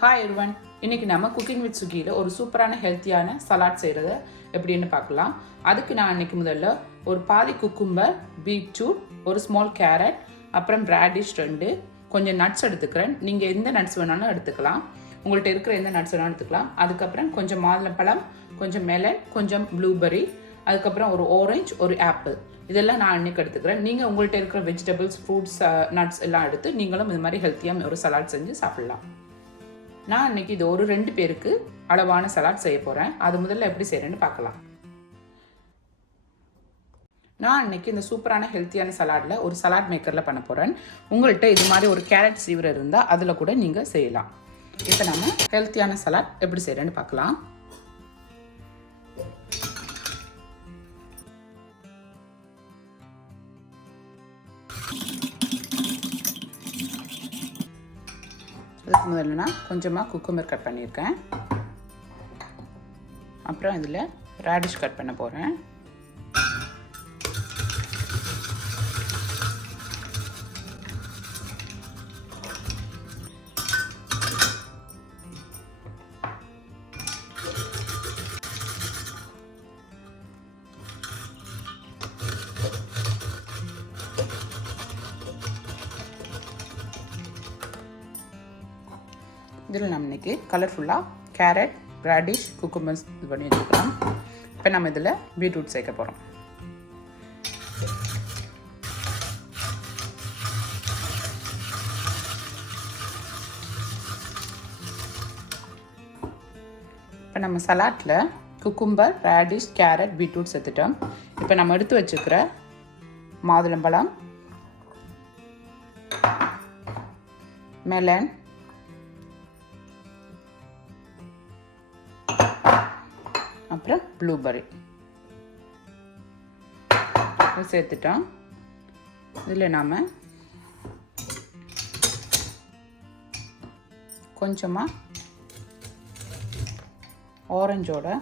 Hi everyone, இன்றைக்கி நம்ம cooking with சுகியில் ஒரு சூப்பரான ஹெல்த்தியான சலாட் செய்கிறத எப்படின்னு பார்க்கலாம். அதுக்கு நான் இன்றைக்கி முதல்ல ஒரு பாதி குக்கும்பர், பீட்ரூட், ஒரு ஸ்மால் கேரட், அப்புறம் ரேடிஷ் 2, கொஞ்சம் நட்ஸ் எடுத்துக்கிறேன். நீங்கள் எந்த நட்ஸ் வேணாலும் எடுத்துக்கலாம், உங்கள்கிட்ட இருக்கிற எந்த நட்ஸ் வேணாலும் எடுத்துக்கலாம். அதுக்கப்புறம் கொஞ்சம் மாதுளம்பழம், கொஞ்சம் மெலன், கொஞ்சம் ப்ளூபெர்ரி, அதுக்கப்புறம் ஒரு ஆரஞ்சு, ஒரு ஆப்பிள். இதெல்லாம் நான் இன்றைக்கி எடுத்துக்கிறேன். நீங்கள் உங்கள்கிட்ட இருக்கிற வெஜிடபிள்ஸ், ஃப்ரூட்ஸ், நட்ஸ் எல்லாம் எடுத்து நீங்களும் இது மாதிரி ஹெல்த்தியாக ஒரு சலாட் செஞ்சு சாப்பிட்லாம். நான் இன்றைக்கி இது ஒரு 2 பேருக்கு அளவான சலாட் செய்ய போகிறேன். அது முதல்ல எப்படி செய்கிறேன்னு பார்க்கலாம். நான் இன்றைக்கி இந்த சூப்பரான ஹெல்த்தியான சலாடில் ஒரு சலாட் மேக்கரில் பண்ண போகிறேன். உங்கள்கிட்ட இது மாதிரி ஒரு கேரட் சீவர் இருந்தால் அதில் கூட நீங்கள் செய்யலாம். இப்போ நம்ம ஹெல்த்தியான சலாட் எப்படி செய்கிறேன்னு பார்க்கலாம். அதுக்கு முதல்ல நான் கொஞ்சமாக குக்கும்பர் கட் பண்ணியிருக்கேன். அப்புறம் இதில் ரேடிஷ் கட் பண்ண போகிறேன். இதில் நம்ம இன்றைக்கி கலர்ஃபுல்லாக கேரட், ரேடிஷ், குக்கும்பர்ஸ் இது பண்ணி வச்சுக்கலாம். இப்போ நம்ம இதில் பீட்ரூட் சேர்க்க போகிறோம். இப்போ நம்ம சலாட்டில் குக்கும்பர், ரேடிஷ், கேரட், பீட்ரூட் சேர்த்துட்டோம். இப்போ நம்ம எடுத்து வச்சுக்கிற மாதுளம்பழம், மெலன், அப்புறம் ப்ளூபெர்ரி சேர்த்துட்டோம். இதில் நாம் கொஞ்சமாக ஆரஞ்சோட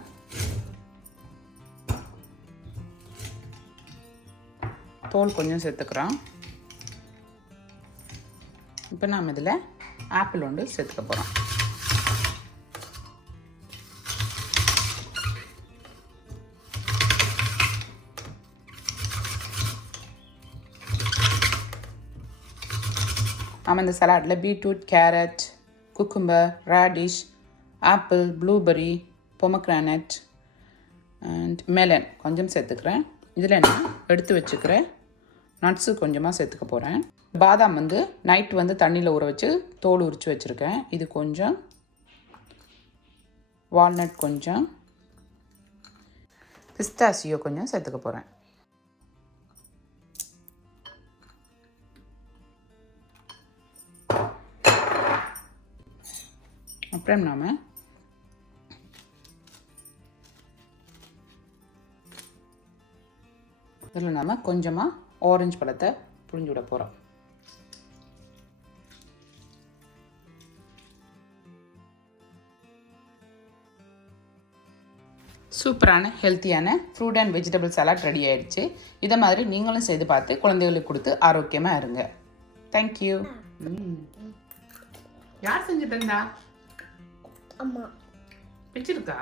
தோல் கொஞ்சம் சேர்த்துக்கிறோம். இப்போ நாம் இதில் ஆப்பிள் ஒன்று சேர்த்துக்க போகிறோம். நம்ம இந்த சலாடில் beetroot, carrot, cucumber, radish, apple, blueberry, pomegranate and melon கொஞ்சம் சேர்த்துக்கிறேன். இதில் நான் எடுத்து வச்சுக்கிறேன் நட்ஸு கொஞ்சமாக சேர்த்துக்க போகிறேன். பாதாம் நைட் தண்ணியில் ஊற வச்சு தோல் உரித்து வச்சுருக்கேன். இது கொஞ்சம், வால்நட் கொஞ்சம், பிஸ்தாசியோ கொஞ்சம் சேர்த்துக்க போகிறேன். அப்புறம் நாம் இதில் நாம் கொஞ்சமாக ஆரஞ்சு பழத்தை புழிஞ்சு விட போகிறோம். சூப்பரான ஹெல்த்தியான fruit and vegetable salad ready ஆயிடுச்சு. இதை மாதிரி நீங்களும் செய்து பார்த்து குழந்தைகளுக்கு கொடுத்து ஆரோக்கியமாக இருங்க. தேங்க்யூ. யார் செஞ்சு தந்தா? அம்மா. பிடிச்சிருக்கா?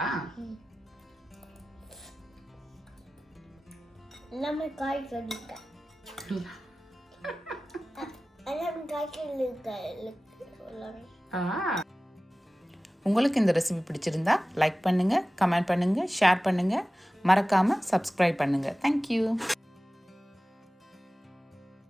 எல்லாமே காய்கறி இருக்கு. உங்களுக்கு இந்த ரெசிபி பிடிச்சிருந்தா லைக் பண்ணுங்கள், கமெண்ட் பண்ணுங்கள், ஷேர் பண்ணுங்கள், மறக்காமல் சப்ஸ்கிரைப் பண்ணுங்கள். தேங்க்யூ.